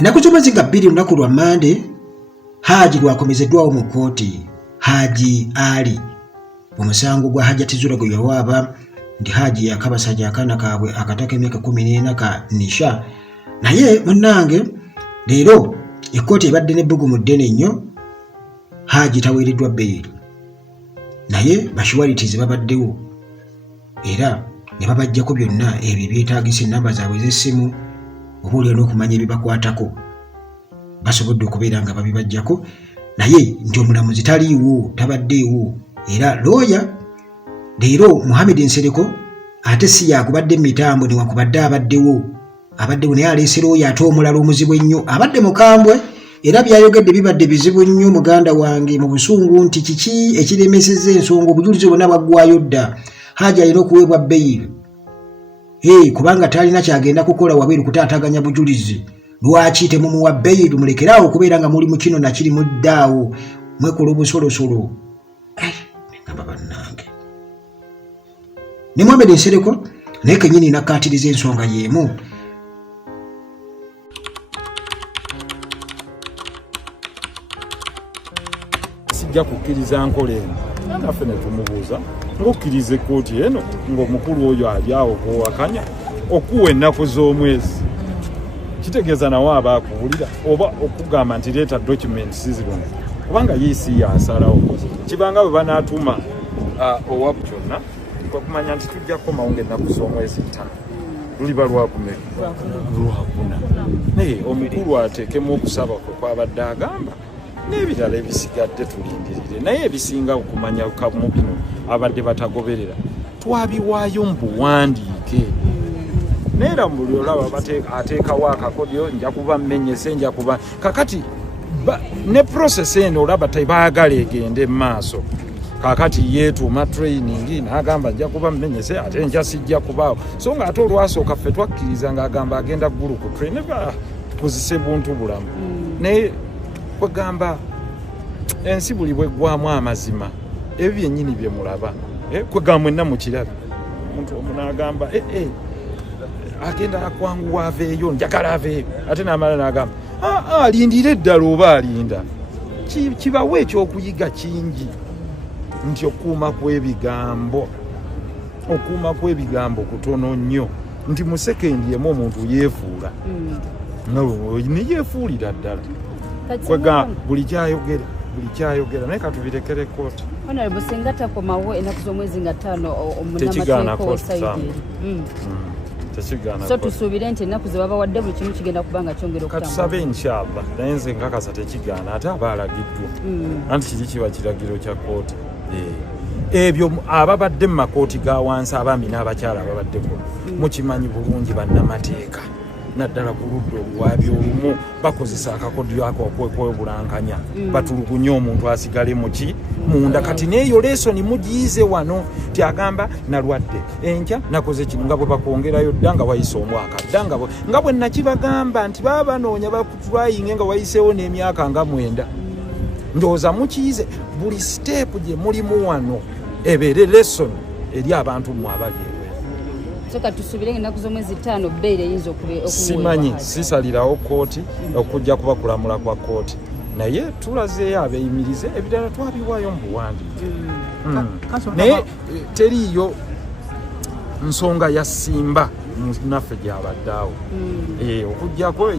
Ennaku z'omwezi nga 2 lunaku lwa Mande, Haji lwakomezeddwawo mu kkooti. Haji Ali omusango gwa Hajjati Zura gwe yawaaba nti Haji yakabasajja akaana kaabwe akataka emyaka 14 ka Nisha. Naye munnange leero ekkooti ebadde n'ebbugumu ddene nnyo. Haji taweereddwa bbeeri, naye bashuwalitizi babaddewo era ne babajjako byonna ebyo byetaagisa ennamba zaabwe ez'essimu obuulira n'okumanya ebibakwatako. Basobodde okubeera nga babibajjako, naye nti omulamuzi taliiwo, tabaddeewo. Era looya leero Muhammad Nsereko ate si yakubadde mu mitambo newankubadde abaddewo naye aleese looya ate omulala omuzibu ennyo abadde mukambwe. Era byayogedde bibadde bizibu nnyo muganda wange mu busungu nti kiki ekiremesezza ensonga obujulizi bwonna bwaggwayo dda. Haji alina okuweebwa bbeeyiri kubanga talina kyagenda kukola wabweru kutaataganya bujulizi. Lwaki temumuwa bbeeyiri mulekeraawo okubeera nga muli mu kino nakiri muddaawo mwekola obusolosolo. Ngamba bannange ne Muhammad Nsereko naye kennyini nakkaatiriza ensonga y'emu. Sijja kukkiriza nkola eno naffe ne tumubuuza ng'okkiriza ekkooti eno ng'omukulu oyo ali awo gw'owakanya okuwa ennaku z'omwezi, kitegeeza nawe aba akuwulira oba okugamba nti leeta documents zirungi kubanga yiisi yasalawo kibanga bwe banaatuma owa kyonna okumanya nti tujja kukomawo ng'ennaku z'omwezi 5 luliba lwakuna naye omukulu ateekemu okusaba kwe kwabadde agamba n'ebirala ebisigadde tulindirire, naye ebisinga okumanya kamu bino abadde batagoberera twabiwaayo mu buwandiike. Neera mu buli olaba ateekawo akakodyo nja kuba mmenyese nja kuba kakati ne process eno olaba tebaagala egende mu maaso. Kakati yeetuuma training n'agamba nja kuba mmenyese ate nja sijja kubaawo. So nga ate olwasooka ffe twakkiriza ng'agamba agenda ggulu ku train kozise buntu bulamu. Naye kwegamba ensi buli bweggwamu amazima ebyo byennyini bye mulaba kwegamba mwenna mukirabe omuntu omu n'agamba agenda akwanguwa aveeyo njagala aveeyo ate n'amala n'agamba alindira eddala oba alinda. Kibawe ekyokuyiga kingi nti okuuma kw'ebigambo kutono nnyo nti mu sekendi emu omuntu yeefuula ne yeefuulira ddala kwega buli kyayogera naye katubirekere kooti. Honorable singa takomawo ennaku z'omwezi nga 5 omunnamateeka Saidi. So tusuubire nti ennaku ze babawadde buli kimu kigenda kubanga kyongera okutambula. Katusabe inshallah naye nze nkakasa tekigaana ate aba alagiddwa anti kiri kiba kiragiro kya kooti. Ebyo ababadde mu makooti ga wansi abaami n'abakyala ababaddeko mukimanyi bulungi bannamateeka naddala ku ludda olwabyo olumu bakozesa akakodyo ako okwebulankanya batulugunya omuntu asigale muki munda. Kati neeyo lesoni mugiyize wano ti agamba nalwadde enkya nakoze kino nga bwe bakwongerayo dda nga wayise omwaka dda nga bwe nakibagamba nti baba banoonya bakutwayinge nga wayiseewo n'emyaka nga 9. Ndowooza mukiyize buli step gye mulimu wano ebeere lesoni eri abantu mu abali. Soka tusubire ennaku z'omwezi 5 bbeere eyinza okuweebwa. Simanyi sisalirawo kooti okujja kuba kulamula kwa kooti, naye tulazeeyo abeeyimirize ebirala twabiwaayo mu buwandiike. Naye teriiyo nsonga ya ssimba naffe gy'abadde awo okujjako